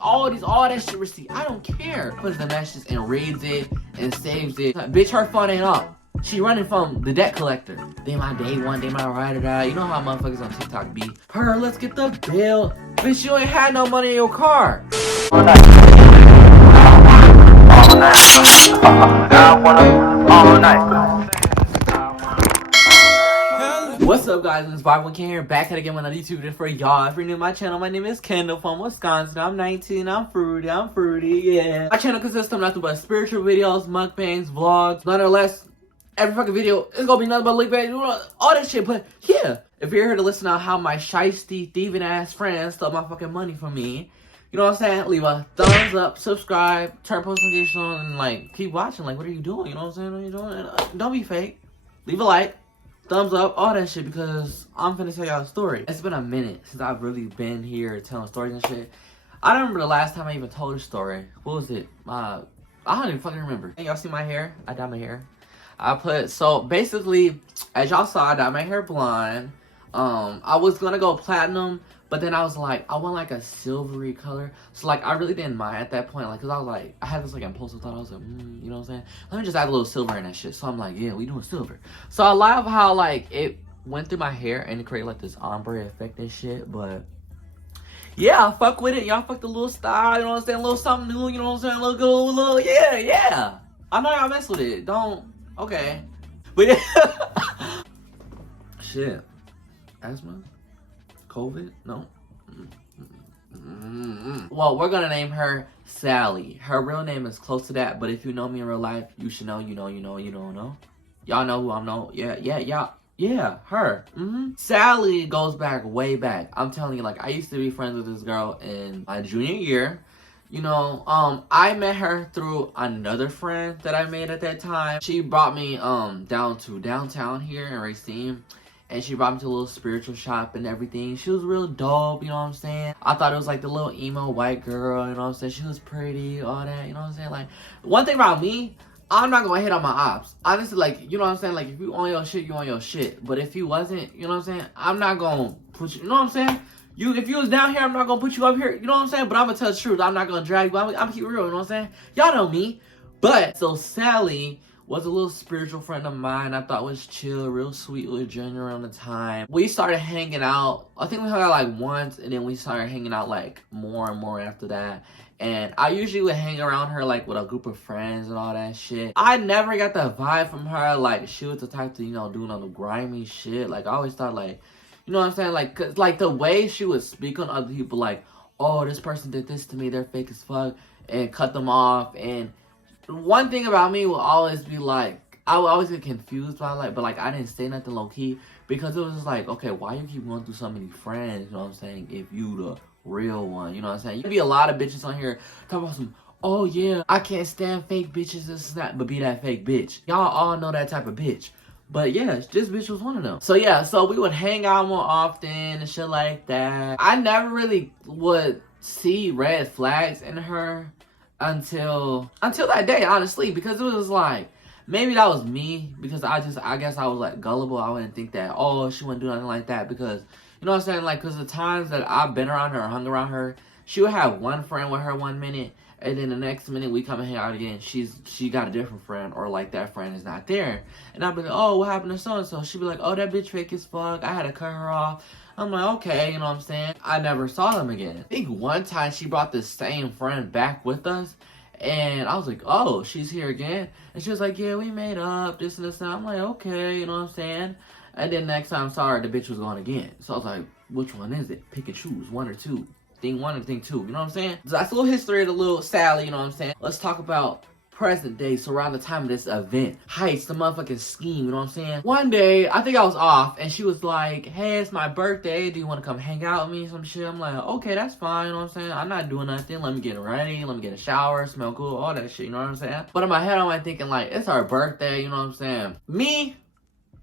all that shit receipt. I don't care. Puts the message and reads it and saves it. Bitch, her phone ain't up. She running from the debt collector. They my day one, they my ride or die. You know how motherfuckers on TikTok be. Her, let's get the bill. Bitch, you ain't had no money in your car. All night. What's up, guys? It's VibinWitKen here, back at again with another YouTube video for y'all. If you're new to my channel, my name is Kendall from Wisconsin. I'm 19, I'm fruity, yeah. My channel consists of nothing but spiritual videos, mukbangs, vlogs, nonetheless. Every fucking video is gonna be nothing but link back, all that shit. But yeah, if you're here to listen to how my shiesty, thieving ass friends stole my fucking money from me, you know what I'm saying? Leave a thumbs up, subscribe, turn post notifications on, and like keep watching. Like, what are you doing? You know what I'm saying? What are you doing? Don't be fake. Leave a like, thumbs up, all that shit, because I'm finna tell y'all a story. It's been a minute since I've really been here telling stories and shit. I don't remember the last time I even told a story. What was it? I don't even fucking remember. Y'all see my hair? I dyed my hair. So basically, as y'all saw, I dyed my hair blonde. I was gonna go platinum, but then I was like, I want like a silvery color. So like, I really didn't mind at that point, like, cause I was like, I had this like impulsive thought. I was like, you know what I'm saying? Let me just add a little silver in that shit. So I'm like, yeah, we doing silver. So I love how like it went through my hair and it created like this ombre effect and shit. But yeah, I fuck with it. Y'all fuck the little style, you know what I'm saying? A little something new, you know what I'm saying? A little, yeah. I know y'all mess with it. Don't. Okay. But yeah. Shit. Asthma? COVID? No. Well, we're gonna name her Sally. Her real name is close to that, but if you know me in real life, you should know, you don't know. Y'all know who I'm know. Yeah, her. Sally goes back, way back. I'm telling you, like, I used to be friends with this girl in my junior year. You know, I met her through another friend that I made at that time. She brought me down to downtown here in Racine, and she brought me to a little spiritual shop and everything. She was real dope, you know what I'm saying? I thought it was like the little emo white girl, you know what I'm saying? She was pretty, all that, you know what I'm saying? Like, one thing about me, I'm not gonna hit on my ops. Honestly, like, you know what I'm saying? Like, if you on your shit, you on your shit. But if you wasn't, you know what I'm saying? I'm not gonna put you know what I'm saying? If you was down here, I'm not gonna put you up here, you know what I'm saying? But I'm gonna tell the truth. I'm not gonna drag you. I'm gonna keep it real, you know what I'm saying? Y'all know me. But, so Sally was a little spiritual friend of mine. I thought was chill, real sweet little junior around the time. We started hanging out. I think we hung out like once, and then we started hanging out like more and more after that. And I usually would hang around her like with a group of friends and all that shit. I never got the vibe from her. Like, she was the type to, you know, do all the grimy shit. Like, I always thought like, you know what I'm saying? Like, cause, like, the way she would speak on other people, like, oh, this person did this to me, they're fake as fuck, and cut them off. And one thing about me will always be, like, I would always get confused by, like, but, like, I didn't say nothing low-key, because it was just like, okay, why you keep going through so many friends, you know what I'm saying, if you the real one, you know what I'm saying? You can be a lot of bitches on here talking about some, oh, yeah, I can't stand fake bitches, this and that, but be that fake bitch. Y'all all know that type of bitch. But yeah, this bitch was one of them. So yeah, so we would hang out more often and shit like that. I never really would see red flags in her until that day, honestly, because it was like, maybe that was me, because I guess I was like gullible. I wouldn't think that, oh, she wouldn't do nothing like that, because, you know what I'm saying, like, because the times that I've been around her or hung around her, she would have one friend with her 1 minute, and then the next minute we come and hang out again, she got a different friend, or like that friend is not there. And I'd be like, oh, what happened to so-and-so? She'd be like, oh, that bitch fake as fuck. I had to cut her off. I'm like, okay, you know what I'm saying? I never saw them again. I think one time she brought the same friend back with us, and I was like, oh, she's here again? And she was like, yeah, we made up, this and this and that. I'm like, okay, you know what I'm saying? And then next time I saw her, the bitch was gone again. So I was like, which one is it? Pick and choose, one or two. Thing one and thing two, you know what I'm saying? So that's a little history of the little Sally, you know what I'm saying? Let's talk about present day, so around the time of this event. Heights, the motherfucking scheme, you know what I'm saying? One day, I think I was off, and she was like, hey, it's my birthday, do you want to come hang out with me, some shit? I'm like, okay, that's fine, you know what I'm saying? I'm not doing nothing, let me get ready, let me get a shower, smell cool, all that shit, you know what I'm saying? But in my head, I'm like thinking like, it's her birthday, you know what I'm saying? Me,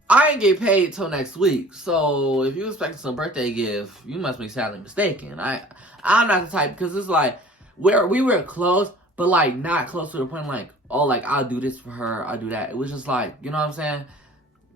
I ain't get paid till next week, so if you expecting some birthday gift, you must be sadly mistaken. I'm not the type, because it's like, we were close, but like not close to the point like, oh, like I'll do this for her, I'll do that. It was just like, you know what I'm saying?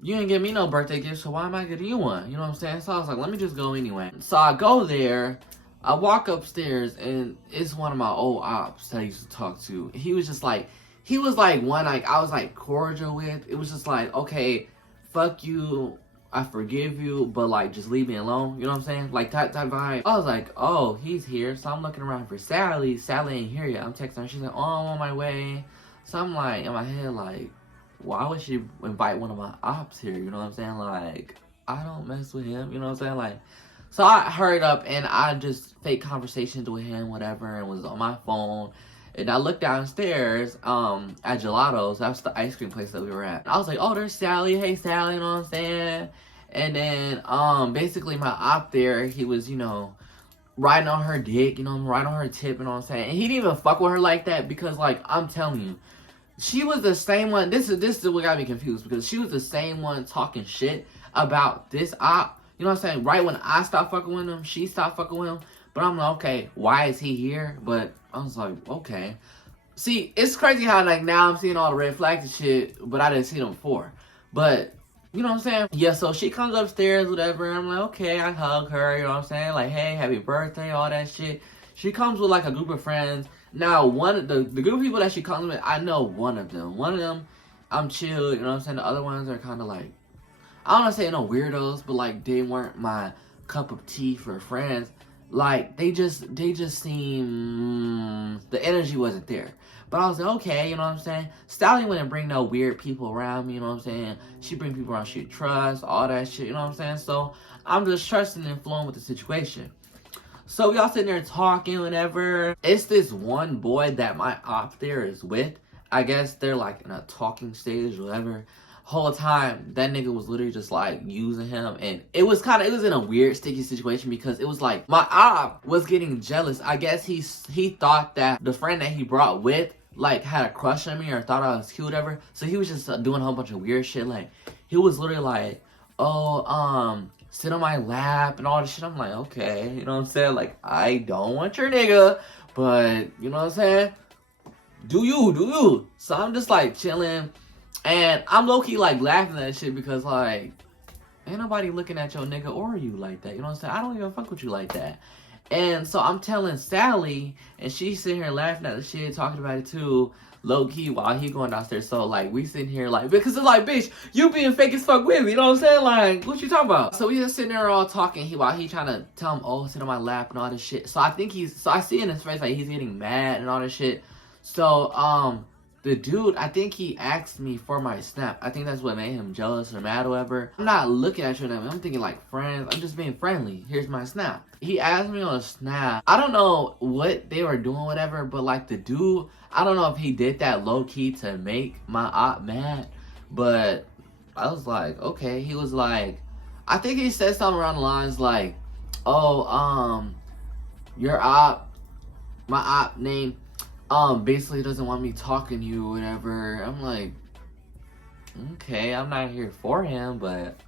You didn't give me no birthday gift, so why am I getting you one? You know what I'm saying? So I was like, let me just go anyway. So I go there, I walk upstairs and it's one of my old ops that I used to talk to. He was just like, he was like one like I was like cordial with. It was just like, okay, fuck you, I forgive you, but like just leave me alone. You know what I'm saying? Like that vibe. I was like, oh, he's here. So I'm looking around for Sally. Sally ain't here yet. I'm texting her. She's like, oh, I'm on my way. So I'm like in my head like, why would she invite one of my ops here? You know what I'm saying? Like, I don't mess with him. You know what I'm saying? Like. So I hurried up and I just fake conversations with him, whatever, and was on my phone. And I looked downstairs at Gelato's. That's the ice cream place that we were at. I was like, oh, there's Sally. Hey, Sally, you know what I'm saying? And then basically my op there, he was, you know, riding on her dick, you know, riding on her tip, you know what I'm saying? And he didn't even fuck with her like that because, like, I'm telling you, she was the same one. This is what got me confused because she was the same one talking shit about this op. You know what I'm saying? Right when I stopped fucking with him, she stopped fucking with him. But I'm like, okay, why is he here? But I was like, okay. See, it's crazy how, like, now I'm seeing all the red flags and shit, but I didn't see them before. But, you know what I'm saying? Yeah, so she comes upstairs, whatever. I'm like, okay, I hug her, you know what I'm saying? Like, hey, happy birthday, all that shit. She comes with, like, a group of friends. Now, one of the group of people that she comes with, I know one of them. One of them, I'm chill, you know what I'm saying? The other ones are kind of, like, I don't want to say no weirdos, but like they weren't my cup of tea for friends. Like they just seem the energy wasn't there. But I was like, okay, you know what I'm saying? Sally wouldn't bring no weird people around me, you know what I'm saying? She bring people around she trust, all that shit, you know what I'm saying? So I'm just trusting and flowing with the situation. So we all sitting there talking, whatever. It's this one boy that my op there is with. I guess they're like in a talking stage, whatever. Whole time that nigga was literally just like using him, and it was in a weird sticky situation because it was like my op was getting jealous. I guess he thought that the friend that he brought with like had a crush on me or thought I was cute, whatever. So he was just doing a whole bunch of weird shit. Like he was literally like, oh, sit on my lap and all this shit. I'm like, okay, you know what I'm saying? Like I don't want your nigga, but you know what I'm saying? Do you? So I'm just like chilling. And I'm low-key, like, laughing at that shit because, like, ain't nobody looking at your nigga or you like that. You know what I'm saying? I don't even fuck with you like that. And so I'm telling Sally, and she's sitting here laughing at the shit, talking about it too, low-key, while he going downstairs. So, like, we sitting here, like, because it's like, bitch, you being fake as fuck with me. You know what I'm saying? Like, what you talking about? So we just sitting there all talking while he trying to tell him, oh, sit on my lap and all this shit. So I think I see in his face, like, he's getting mad and all this shit. So, the dude, I think he asked me for my snap. I think that's what made him jealous or mad or whatever. I'm not looking at you and I'm thinking like friends. I'm just being friendly. Here's my snap. He asked me on a snap. I don't know what they were doing, whatever, but like the dude, I don't know if he did that low key to make my op mad, but I was like, okay. He was like, I think he said something around the lines like, oh, your op, my op name, basically doesn't want me talking to you or whatever. I'm like, okay, I'm not here for him, but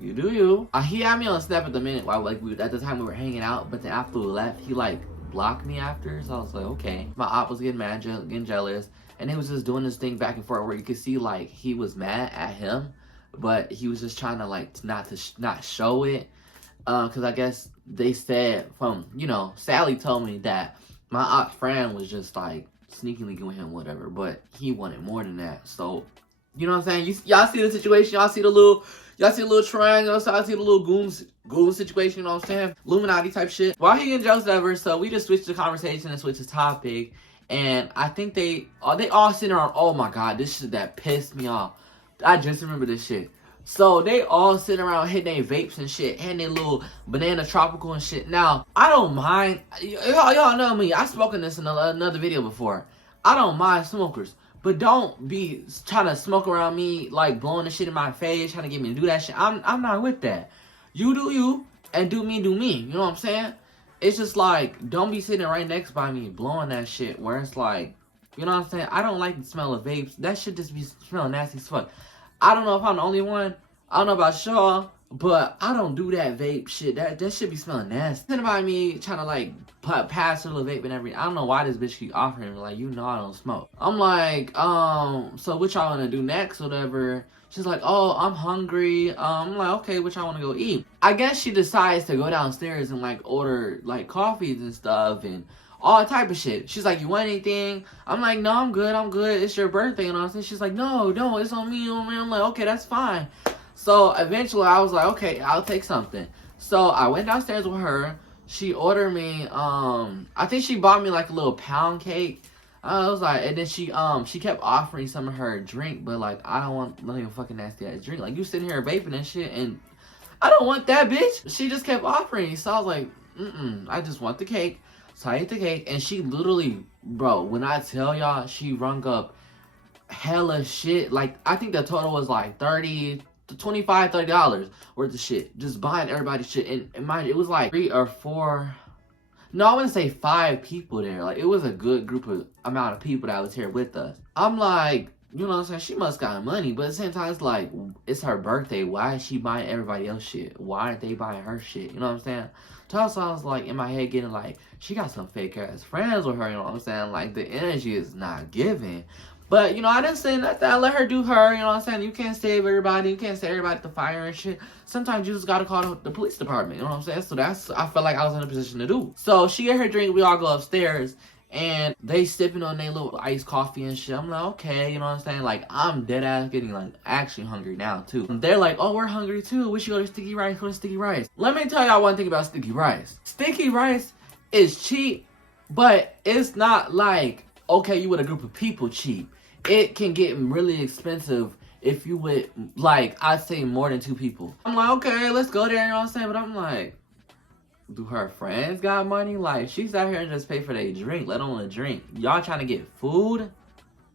you do you. He had me on Snap at the minute while like at the time we were hanging out, but then after we left, he like blocked me after. So I was like, okay. My op was getting mad, getting jealous, and he was just doing this thing back and forth where you could see like he was mad at him, but he was just trying to like not show it, because I guess they said from, you know, Sally told me that my op's friend was just like sneakily with him, whatever, but he wanted more than that. So, you know what I'm saying? Y'all see the situation, y'all see the little triangle, so I see the little goon situation, you know what I'm saying? Illuminati type shit. While he getting jealous ever, so we just switched the conversation and switched the topic. And I think they all sitting around, oh my god, this shit that pissed me off. I just remember this shit. So they all sitting around hitting their vapes and shit, and their little banana tropical and shit. Now, I don't mind. Y'all know me. I've spoken this in another video before. I don't mind smokers. But don't be trying to smoke around me, like blowing the shit in my face, trying to get me to do that shit. I'm not with that. You do you, and do me. You know what I'm saying? It's just like, don't be sitting right next by me blowing that shit where it's like, you know what I'm saying? I don't like the smell of vapes. That shit just be smelling nasty as fuck. I don't know if I'm the only one. I don't know about y'all, But I don't do that vape shit. That shit be smelling nasty. Think about me trying to like pass her little vape and everything. I don't know why this bitch keep offering me, like, you know I don't smoke. I'm like, so what y'all wanna do next, whatever? She's like, oh, I'm hungry. I'm like, okay, what y'all wanna go eat? I guess she decides to go downstairs and like order like coffees and stuff and all type of shit. She's like, you want anything? I'm like, no, I'm good. It's your birthday and all that. She's like, no, it's on me. I'm like, okay, that's fine. So eventually I was like, okay, I'll take something. So I went downstairs with her. She ordered me, I think she bought me like a little pound cake. I was like, and then she kept offering some of her drink, but like, I don't want nothing fucking nasty ass drink. Like, you sitting here vaping and shit, and I don't want that, bitch. She just kept offering. So I was like, I just want the cake. So I ate the cake, and she literally, bro, when I tell y'all, she rung up hella shit. Like, I think the total was like $25, $30 worth of shit. Just buying everybody's shit. And mind, it was like 3 or 4, no, I wouldn't say 5 people there. Like, it was a good amount of people that was here with us. I'm like, you know what I'm saying? She must got money. But at the same time, it's like, it's her birthday. Why is she buying everybody else shit? Why aren't they buying her shit? You know what I'm saying? So I was like, in my head getting like, she got some fake ass friends with her. You know what I'm saying? Like, the energy is not giving. But, you know, I didn't say nothing. I let her do her, you know what I'm saying? You can't save everybody. You can't save everybody at the fire and shit. Sometimes you just gotta call the police department, you know what I'm saying? So I felt like I was in a position to do. So she get her drink, we all go upstairs, and they sipping on their little iced coffee and shit. I'm like, okay, you know what I'm saying? Like, I'm dead ass getting, like, actually hungry now, too. And they're like, oh, we're hungry, too. We should go to Sticky Rice. Go to Sticky Rice. Let me tell y'all one thing about Sticky Rice. Sticky Rice is cheap, but it's not like, okay, you with a group of people cheap. It can get really expensive if you would, like, I'd say more than 2 people. I'm like, okay, let's go there, you know what I'm saying? But I'm like, do her friends got money? Like, she's out here and just pay for their drink, let alone a drink. Y'all trying to get food?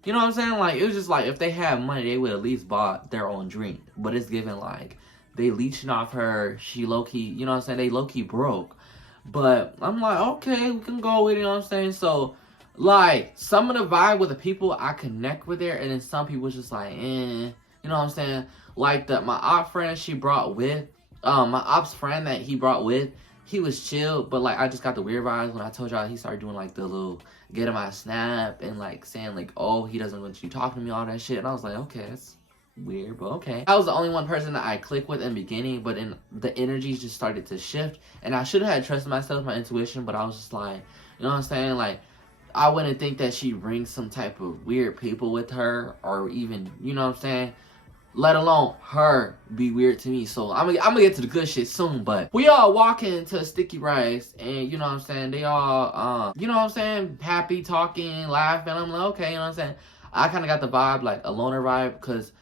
You know what I'm saying? Like, it was just like, if they had money, they would at least bought their own drink. But it's given, like, they leeching off her, she low-key, you know what I'm saying? They low-key broke. But I'm like, okay, we can go with it, you know what I'm saying? So, like, some of the vibe with the people I connect with there, and then some people just like, you know what I'm saying? Like, my op friend she brought with, my ops friend that he brought with, he was chill, but like, I just got the weird vibes when I told y'all he started doing like the little get him my snap and like saying like, oh, he doesn't want you talking to me, all that shit. And I was like, okay, that's weird, but okay. I was the only one person that I clicked with in the beginning, but then the energies just started to shift, and I should have had trusted myself, my intuition, but I was just like, you know what I'm saying? Like, I wouldn't think that she brings some type of weird people with her, or even, you know what I'm saying? Let alone her be weird to me. So I'm gonna get to the good shit soon, but we all walking to Sticky Rice, and you know what I'm saying? They all, you know what I'm saying? Happy, talking, laughing. I'm like, okay, you know what I'm saying? I kind of got the vibe, like a loner vibe, because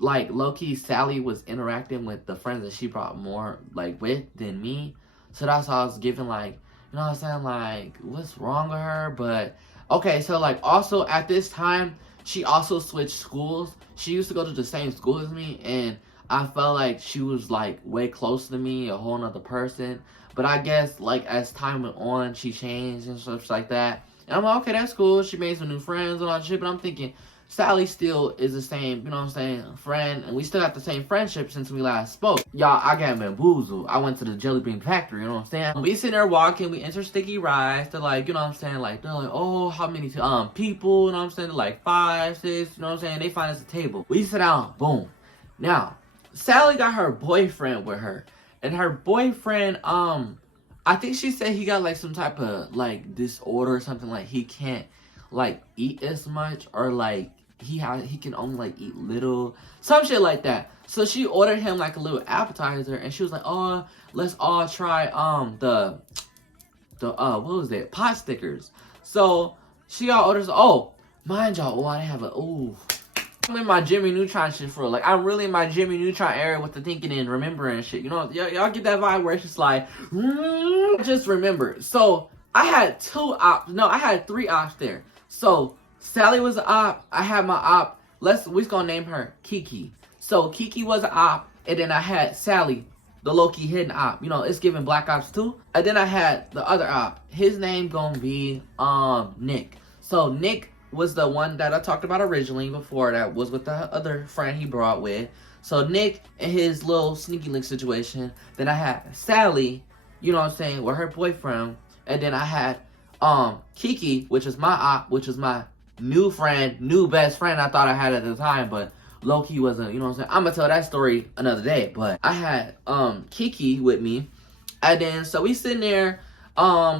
like low-key Sally was interacting with the friends that she brought more like with than me. So that's why I was giving like, you know what I'm saying? Like, what's wrong with her? But, okay, so, like, also, at this time, she also switched schools. She used to go to the same school as me, and I felt like she was, like, way closer to me, a whole nother person. But I guess, like, as time went on, she changed and stuff like that. And I'm like, okay, that's cool. She made some new friends and all that shit, but I'm thinking, Sally still is the same, you know what I'm saying, friend, and we still got the same friendship since we last spoke. Y'all, I got bamboozled. I went to the Jelly Bean Factory, you know what I'm saying? We sitting there walking, we enter Sticky Rice, they're like, you know what I'm saying, like, they're like, oh, how many people, you know what I'm saying, they're like 5, 6, you know what I'm saying, they find us a table. We sit down, boom. Now, Sally got her boyfriend with her, and her boyfriend, I think she said he got, like, some type of, like, disorder or something, like, he can't, like, eat as much, or, like, he can only like eat little, some shit like that. So she ordered him like a little appetizer, and she was like, oh, let's all try the what was that, pot stickers. So she all orders, oh, mind y'all, oh, I have I'm in my Jimmy Neutron shit for real. Like, I'm really in my Jimmy Neutron area with the thinking and remembering shit, you know? Y'all get that vibe where it's just like, just remember. So I had 3 ops there. So Sally was an op. I had my op. We're just gonna name her Kiki. So Kiki was an op, and then I had Sally, the low-key hidden op. You know, it's giving Black Ops 2. And then I had the other op. His name gonna be Nick. So Nick was the one that I talked about originally before, that was with the other friend he brought with. So Nick and his little sneaky link situation. Then I had Sally, you know what I'm saying, with her boyfriend. And then I had Kiki, which is my new friend, new best friend I thought I had at the time, but low-key wasn't, you know what I'm saying? I'm gonna tell that story another day. But I had Kiki with me. And then so we sitting there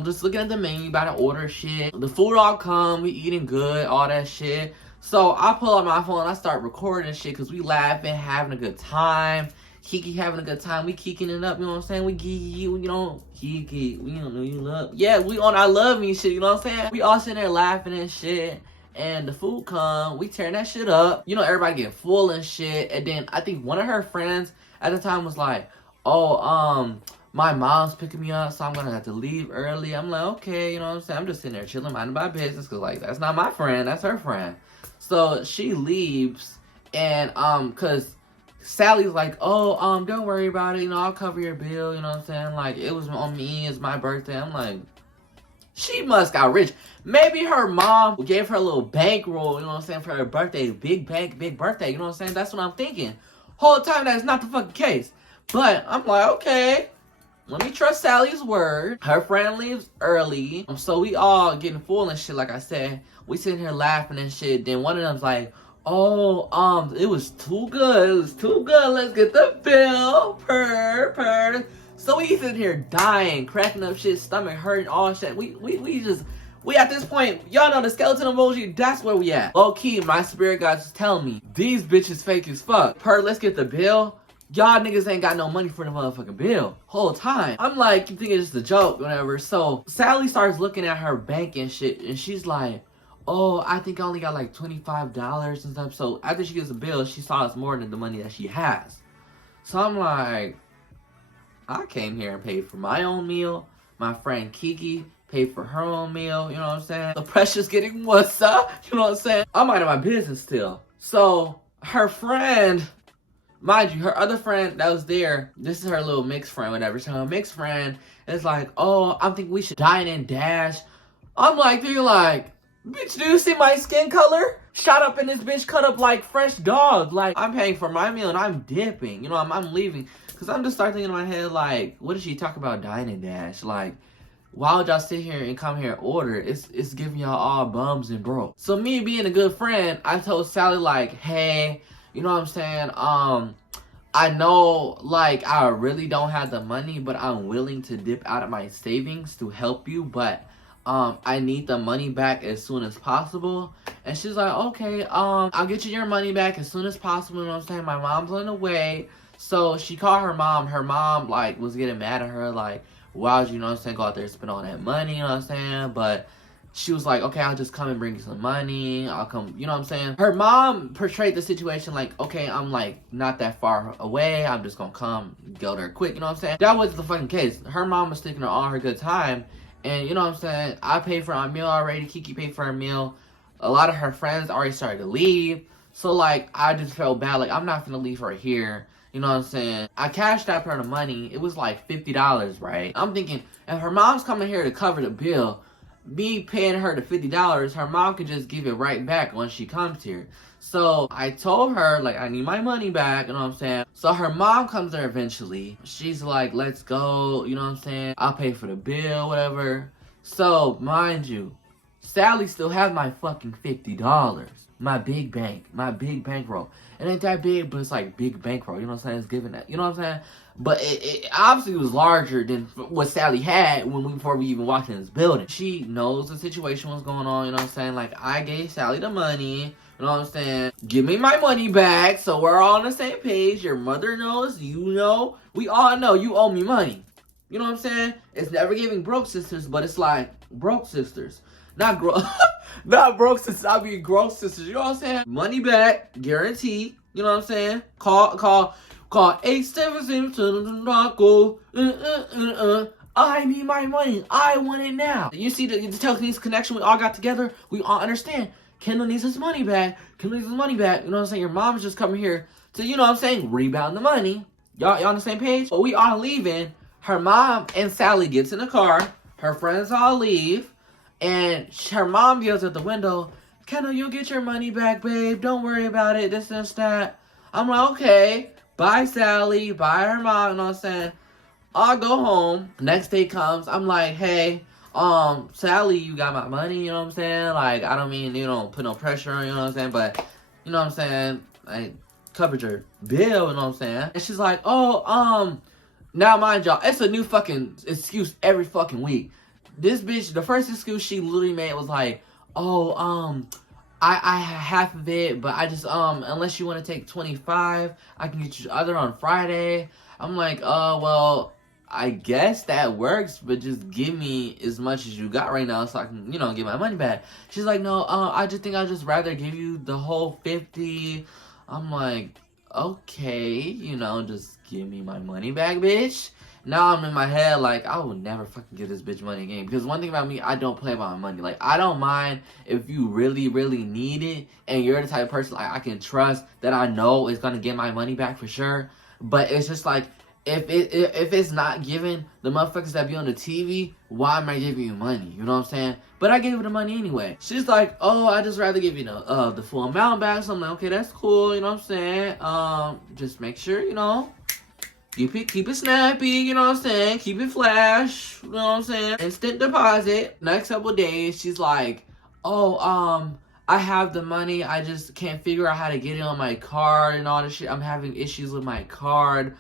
just looking at the menu, about to order shit. The food all come, we eating good, all that shit. So I pull out my phone and I start recording shit because we laughing, having a good time. Kiki having a good time. We kicking it up, you know what I'm saying? We geeky, you know, Kiki, we don't know you love. Yeah, we on I love me shit, you know what I'm saying? We all sitting there laughing and shit. And the food come, we tearing that shit up. You know, everybody getting full and shit. And then I think one of her friends at the time was like, oh, my mom's picking me up, so I'm gonna have to leave early. I'm like, okay, you know what I'm saying? I'm just sitting there chilling, minding my business, cause like, that's not my friend, that's her friend. So she leaves, and cause Sally's like, oh, don't worry about it, you know, I'll cover your bill, you know what I'm saying? Like, it was on me, it's my birthday. I'm like, she must got rich. Maybe her mom gave her a little bankroll, you know what I'm saying, for her birthday. Big bank, big birthday, you know what I'm saying? That's what I'm thinking. Whole time, that's not the fucking case. But I'm like, okay, let me trust Sally's word. Her friend leaves early. So we all getting full and shit, like I said. We sitting here laughing and shit. Then one of them's like, oh, it was too good. It was too good. Let's get the bill. Per. So we sitting here dying, cracking up shit, stomach hurting, all shit. We at this point, y'all know the skeleton emoji, that's where we at. Low key, my spirit guides telling me, these bitches fake as fuck. Let's get the bill. Y'all niggas ain't got no money for the motherfucking bill. Whole time. I'm like, you think it's just a joke, whatever. So Sally starts looking at her bank and shit, and she's like, oh, I think I only got like $25 and stuff. So after she gets the bill, she saw it's more than the money that she has. So I'm like, I came here and paid for my own meal. My friend Kiki paid for her own meal, you know what I'm saying? The pressure's getting what's up, you know what I'm saying? I'm minding my business still. So her friend, mind you, her other friend that was there, this is her little mixed friend, whatever. So her mixed friend is like, oh, I think we should dine and dash. I'm like, they're like, bitch, do you see my skin color? Shot up in this bitch, cut up like fresh dog. Like, I'm paying for my meal and I'm dipping. You know, I'm leaving. Because I'm just starting thinking in my head, like, what did she talk about dine and dash? Like, why would y'all sit here and come here and order? It's giving y'all all bums and broke. So me being a good friend, I told Sally, like, hey, you know what I'm saying? I know, like, I really don't have the money, but I'm willing to dip out of my savings to help you, but I need the money back as soon as possible. And she's like, okay, I'll get you your money back as soon as possible, you know what I'm saying? My mom's on the way. So she called her mom. Her mom, like, was getting mad at her, like, why would you know what I'm saying, go out there and spend all that money, you know what I'm saying? But she was like, okay, I'll just come and bring you some money. I'll come, you know what I'm saying? Her mom portrayed the situation like, okay, I'm like not that far away. I'm just gonna come, go there quick, you know what I'm saying? That wasn't the fucking case. Her mom was taking her all her good time. And you know what I'm saying? I paid for our meal already. Kiki paid for her meal. A lot of her friends already started to leave. So like, I just felt bad. Like, I'm not gonna leave her here. You know what I'm saying? I cashed out her the money. It was like $50, right? I'm thinking, if her mom's coming here to cover the bill, me paying her the $50, her mom could just give it right back when she comes here. So I told her, like, I need my money back, you know what I'm saying? So her mom comes there eventually. She's like, let's go, you know what I'm saying? I'll pay for the bill, whatever. So, mind you, Sally still has my fucking $50. My big bankroll. It ain't that big, but it's like big bankroll, you know what I'm saying? It's giving that, you know what I'm saying? But it obviously was larger than what Sally had before we even walked in this building. She knows the situation was going on, you know what I'm saying? Like, I gave Sally the money, you know what I'm saying? Give me my money back, so we're all on the same page. Your mother knows, you know. We all know you owe me money. You know what I'm saying? It's never giving broke sisters, but it's like broke sisters. Not broke sisters, I mean gross sisters, you know what I'm saying? Money back, guarantee, you know what I'm saying? Call 877 I need my money. I want it now. You see the telekinesis connection we all got together? We all understand. Kendall needs his money back. Kendall needs his money back. You know what I'm saying? Your mom's just coming here to, you know what I'm saying, rebound the money. Y'all on the same page? But we all leaving. Her mom and Sally gets in the car. Her friends all leave. And her mom yells at the window, Kendall, you'll get your money back, babe. Don't worry about it. This and that. I'm like, okay, bye Sally, bye her mom, you know what I'm saying? I go home. Next day comes. I'm like, hey, Sally, you got my money, you know what I'm saying? Like, I don't mean, you know, put no pressure on, you know what I'm saying? But, you know what I'm saying? Like, covered your bill, you know what I'm saying? And she's like, oh, now mind y'all, it's a new fucking excuse every fucking week. This bitch, the first excuse she literally made was like, oh, I have half of it, but I just, unless you want to take 25, I can get you the other on Friday. I'm like, well, I guess that works, but just give me as much as you got right now so I can, you know, get my money back. She's like, no, I just think I'd just rather give you the whole 50. I'm like, okay, you know, just give me my money back, bitch. Now I'm in my head like, I will never fucking give this bitch money again. Because one thing about me, I don't play about my money. Like, I don't mind if you really, really need it and you're the type of person like I can trust that I know is going to get my money back for sure. But it's just like, if it's not given, the motherfuckers that be on the TV, why am I giving you money? You know what I'm saying? But I gave her the money anyway. She's like, oh, I just rather give you the full amount back. So I'm like, okay, that's cool. You know what I'm saying? Just make sure, you know, keep it snappy. You know what I'm saying? Keep it flash. You know what I'm saying? Instant deposit. Next couple of days, she's like, oh, I have the money. I just can't figure out how to get it on my card and all this shit. I'm having issues with my card.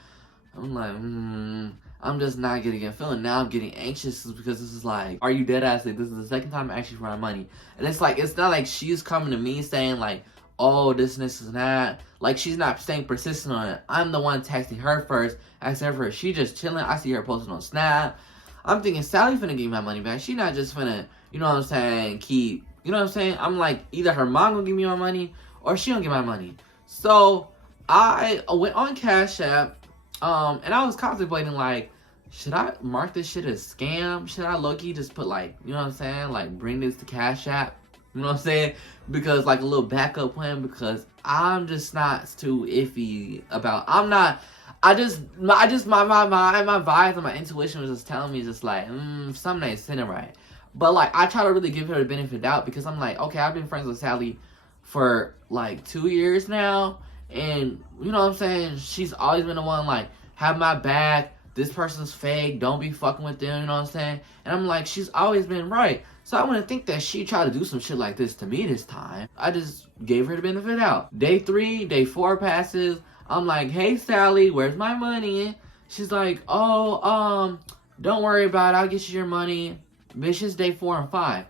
I'm like, I'm just not getting it feeling. Now I'm getting anxious because this is like, are you dead ass? Like, this is the second time I'm asking for my money. And it's like, it's not like she's coming to me saying like, oh, this and that. Like, she's not staying persistent on it. I'm the one texting her first, asking her first. She just chilling. I see her posting on Snap. I'm thinking, Sally finna give me my money back. She not just finna, you know what I'm saying, keep, you know what I'm saying? I'm like, either her mom gonna give me my money or she gonna get my money. So I went on Cash App. And I was contemplating, like, should I mark this shit as scam? Should I low-key just put, like, you know what I'm saying? Like, bring this to Cash App. You know what I'm saying? Because, like, a little backup plan. Because I'm just not too iffy about, my vibes and my intuition was just telling me, just like, something ain't sitting right. But, like, I try to really give her the benefit of doubt. Because I'm like, okay, I've been friends with Sally for, like, 2 years now. And, you know what I'm saying, she's always been the one, like, have my back, this person's fake, don't be fucking with them, you know what I'm saying? And I'm like, she's always been right. So I wouldn't think that she tried to do some shit like this to me this time. I just gave her the benefit out. Day 3, day 4 passes. I'm like, hey, Sally, where's my money? She's like, oh, don't worry about it, I'll get you your money. Bitch, it's day 4 and 5.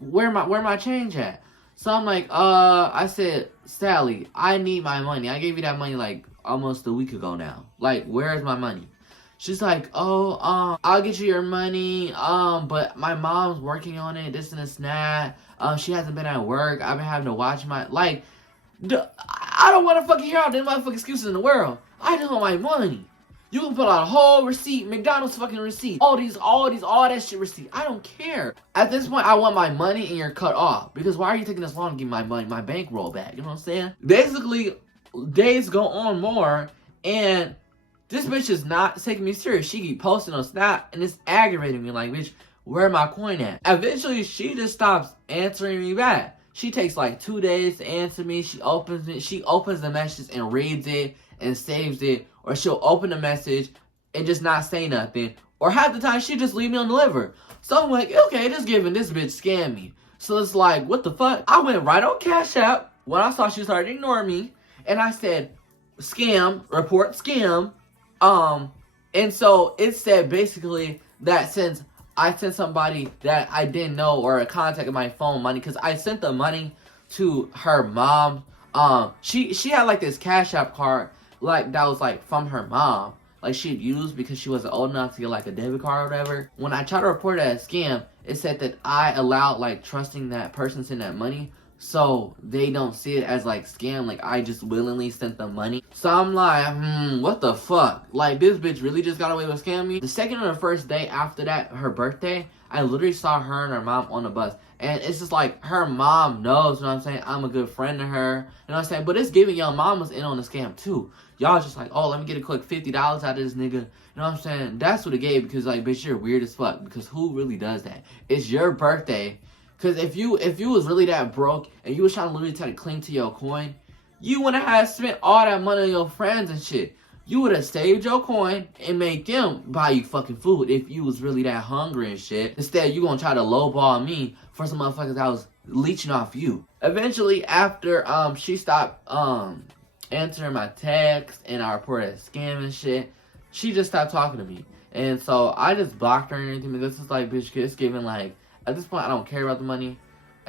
Where my change at? So I'm like, I said, Sally, I need my money. I gave you that money like almost a week ago now. Like, where's my money? She's like, oh, I'll get you your money, but my mom's working on it, this and this and that. She hasn't been at work. I've been having to watch my, like, I don't want to fucking hear all the motherfucking excuses in the world. I just want my money. You can put out a whole receipt, McDonald's fucking receipt, all that shit receipt. I don't care. At this point, I want my money and you're cut off. Because why are you taking this long to give me my money, my bankroll back? You know what I'm saying? Basically, days go on more, and this bitch is not taking me serious. She keep posting on Snap, and it's aggravating me. Like, bitch, where my coin at? Eventually, she just stops answering me back. She takes like 2 days to answer me. She opens it. She opens the message and reads it and saves it. Or she'll open the message and just not say nothing. Or half the time, she just leave me undelivered. So I'm like, okay, just giving this bitch scam me. So it's like, what the fuck? I went right on Cash App when I saw she started ignoring me. And I said, scam, report scam. And so it said basically that since I sent somebody that I didn't know or a contact in my phone money, because I sent the money to her mom. She had like this Cash App card, like, that was like from her mom, like she'd used because she wasn't old enough to get like a debit card or whatever. When I tried to report it as scam, it said that I allowed like trusting that person send that money, so they don't see it as like scam, like I just willingly sent them money. So I'm like, what the fuck? Like, this bitch really just got away with scamming me? The second or the first day after that, her birthday, I literally saw her and her mom on the bus. And it's just like, her mom knows, you know what I'm saying? I'm a good friend to her, you know what I'm saying? But it's giving your mom was in on the scam too. Y'all just like, oh, let me get a quick $50 out of this nigga. You know what I'm saying? That's what it gave, because like, bitch, you're weird as fuck. Because who really does that? It's your birthday. Because if you was really that broke and you was trying to literally try to cling to your coin, you wouldn't have spent all that money on your friends and shit. You would have saved your coin and made them buy you fucking food if you was really that hungry and shit. Instead, you gonna try to lowball me for some motherfuckers that was leeching off you. Eventually, after she stopped answering my text and I reported a scam and shit, she just stopped talking to me. And so I just blocked her and everything because it's like, bitch, it's giving like, at this point I don't care about the money.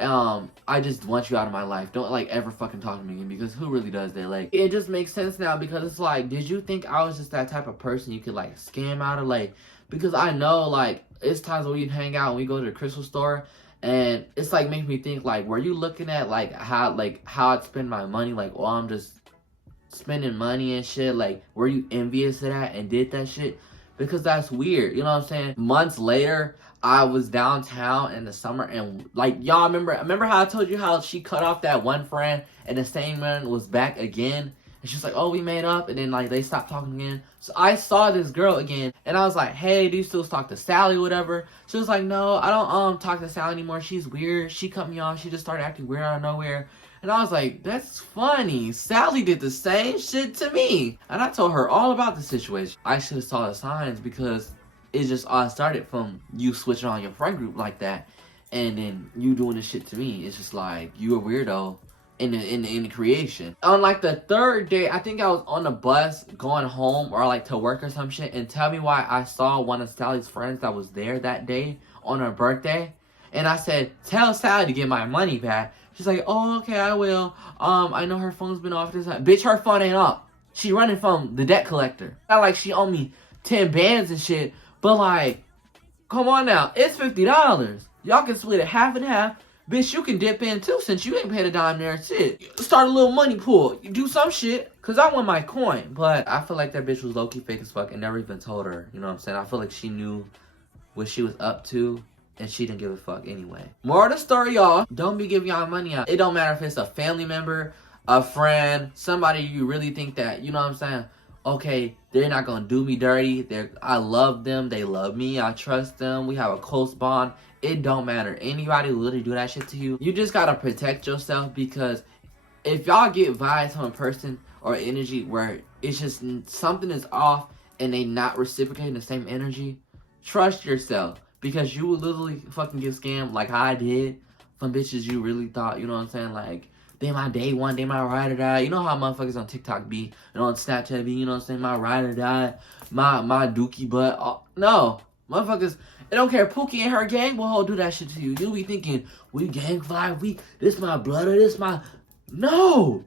I just want you out of my life. Don't like ever fucking talk to me again, because who really does that? Like, it just makes sense now, because it's like, did you think I was just that type of person you could like scam out of? Like, because I know like it's times when we hang out and we go to the crystal store, and it's like make me think like, were you looking at like how I'd spend my money? Like, oh, I'm just spending money and shit. Like, were you envious of that and did that shit? Because that's weird, you know what I'm saying? Months later, I was downtown in the summer, and like, y'all remember how I told you how she cut off that one friend and the same one was back again? And she's like, oh, we made up, and then like they stopped talking again. So I saw this girl again, and I was like, hey, do you still talk to Sally or whatever? She was like, no, I don't talk to Sally anymore. She's weird. She cut me off. She just started acting weird out of nowhere. And I was like, that's funny. Sally did the same shit to me. And I told her all about the situation. I should have saw the signs, because it just all started from you switching on your friend group like that. And then you doing this shit to me. It's just like, you a weirdo in the creation. On like the third day, I think I was on the bus going home or like to work or some shit. And tell me why I saw one of Sally's friends that was there that day on her birthday. And I said, tell Sally to get my money back. She's like, oh, okay, I will. I know her phone's been off this time. Bitch, her phone ain't off. She running from the debt collector. Not like she owe me 10 bands and shit. But like, come on now. It's $50. Y'all can split it half and half. Bitch, you can dip in too, since you ain't paid a dime there and shit. Start a little money pool. You do some shit. Because I want my coin. But I feel like that bitch was low-key fake as fuck and never even told her. You know what I'm saying? I feel like she knew what she was up to, and she didn't give a fuck anyway. More of the story, y'all. Don't be giving y'all money out. It don't matter if it's a family member, a friend, somebody you really think that, you know what I'm saying? Okay, they're not gonna do me dirty. I love them. They love me. I trust them. We have a close bond. It don't matter. Anybody who literally do that shit to you, you just gotta protect yourself, because if y'all get vibes from a person or energy where it's just something is off and they not reciprocating the same energy, trust yourself. Because you would literally fucking get scammed like how I did from bitches you really thought, you know what I'm saying? Like, they my day one, they my ride or die. You know how motherfuckers on TikTok be and on Snapchat be, you know what I'm saying? My ride or die, my dookie butt. No, motherfuckers, they don't care. Pookie and her gang will all do that shit to you. You'll be thinking, we gang vibe, this my blood or this my... No.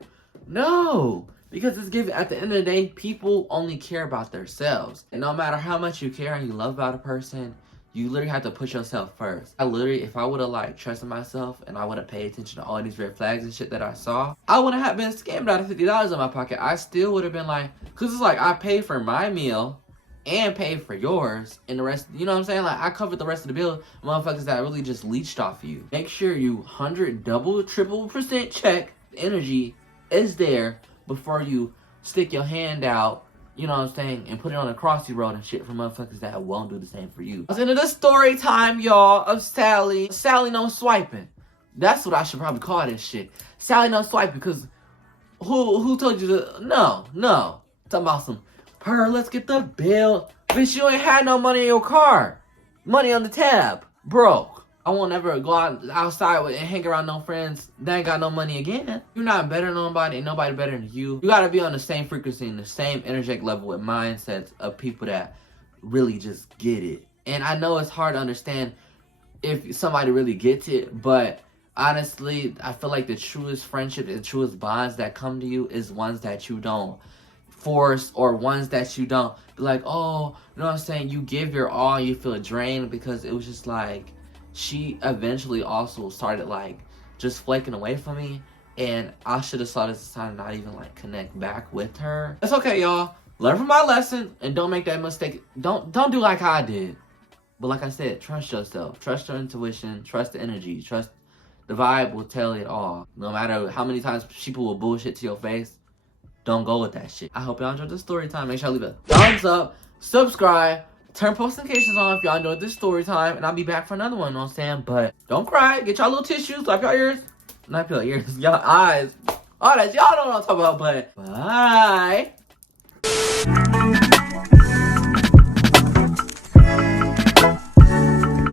Because it's given, at the end of the day, people only care about themselves. And no matter how much you care and you love about a person, you literally have to put yourself first. I literally, if I would have like trusted myself and I would have paid attention to all these red flags and shit that I saw, I wouldn't have been scammed out of $50 in my pocket. I still would have been like, cause it's like I paid for my meal and paid for yours, and the rest, you know what I'm saying? Like, I covered the rest of the bill. Motherfuckers that really just leached off you. Make sure you 100 double, triple % check the energy is there before you stick your hand out, you know what I'm saying, and put it on a crossy road and shit for motherfuckers that won't do the same for you. I was into the story time, y'all, of Sally. Sally no swiping. That's what I should probably call this shit. Sally no swiping, because who told you to? No. Talking about some, let's get the bill. Bitch, you ain't had no money in your car. Money on the tab. Broke. I won't ever go outside and hang around no friends that ain't got no money again. You're not better than nobody, ain't nobody better than you. You gotta be on the same frequency and the same energetic level with mindsets of people that really just get it. And I know it's hard to understand if somebody really gets it, but honestly, I feel like the truest friendships and truest bonds that come to you is ones that you don't force, or ones that you don't be like, oh, you know what I'm saying, you give your all, you feel drained, because it was just like, she eventually also started like just flaking away from me, and I should have saw this as a sign to not even like connect back with her. It's okay, y'all. Learn from my lesson and don't make that mistake. Don't do like how I did. But like I said, trust yourself. Trust your intuition. Trust the energy. Trust the vibe will tell it all. No matter how many times people will bullshit to your face, don't go with that shit. I hope y'all enjoyed this story time. Make sure y'all leave a thumbs up, subscribe, turn post notifications on if y'all enjoyed this story time, and I'll be back for another one, you know what I'm saying? But don't cry. Get y'all little tissues, wipe your ears. Not your ears, y'all eyes. all that. Y'all know what I'm talking about, but bye.